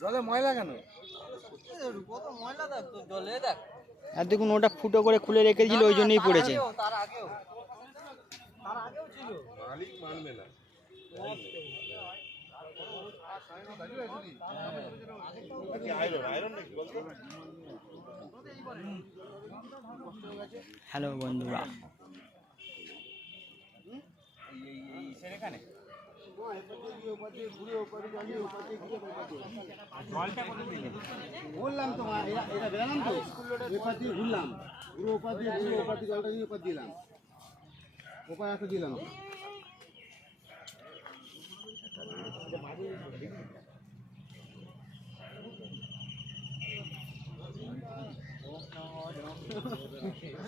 জলে ময়লা কেন? আর দেখুন ওটা ফুটো করে খুলে রেখেছিল, ওই জন্যই পড়েছে। হ্যালো বন্ধুরা, বললাম তো এটা বেরালাম তো, এপার দিয়ে ঘুরলাম, পুরো ওপার দিয়ে ঘুরে ওপার দিয়ে জলটা নিয়ে ওপার দিলাম, ওপার একটা দিলাম।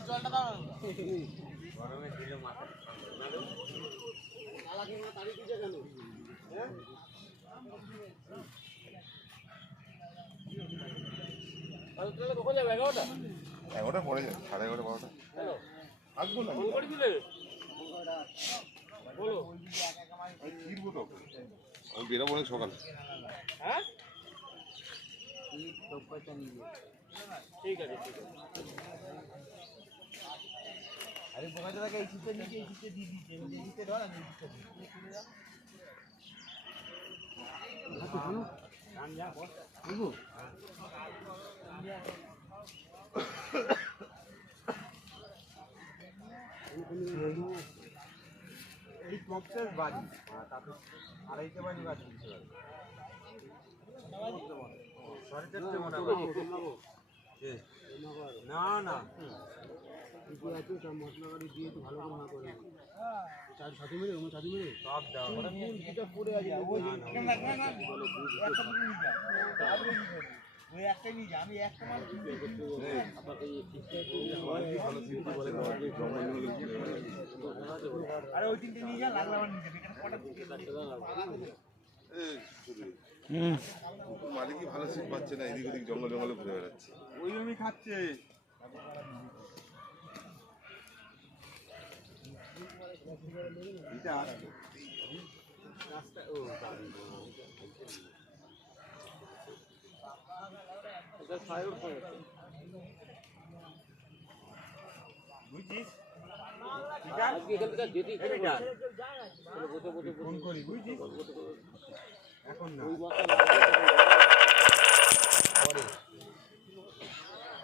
জলটা দাও গরমে দিল মাথা নালাকে না তাড়ি দিছে কেন? হ্যাঁ তাহলে কখন যাবে? 11টা 11টা পরে যাবে, 11:30 12টা। হ্যালো আসবো না, ফোন করে দিলে বলো আমি ফিরবো তো, আমি বেরোবো না সকালে। হ্যাঁ ঠিক আছে ঠিক আছে। আরে বোকাটা এই সিটে নিচে, এই সিটে দিয়ে দিচ্ছে, এই সিটে ধর, আমি সিটে দিই আচ্ছা ভালো রান যা বস বুঝো। এই বক্সের বাড়ি তাতে 2:30 বাড়ি বাড়ি দিতে পারে, 4:30 মনে হয় না না আছে সব মশলা গাড়ি দিয়ে তো ভালো করে না করে চার সাথে মেরে ওমা চাদু মেরে সব দাও ওটা দুটো পড়ে আছে ওই একটা ওই একটাই নিয়ে যা, আমি একটা মাল আরে ওই তিনটে নিয়ে যা, লাগলে আমার নিতে মালিকই ভালো সিট পাচ্ছে না, এদিক ওদিক জঙ্গল জঙ্গলে ঘুরে বেড়াচ্ছে, ওই জন্যই খাচ্ছে। এটা রাস্তা ও এটা সাইড বুঝছিস? ঠিক আছে এখান থেকে যেতে এটা বসে বসে ফোন করি, বুঝছিস? এখন না ওই মাথা পরে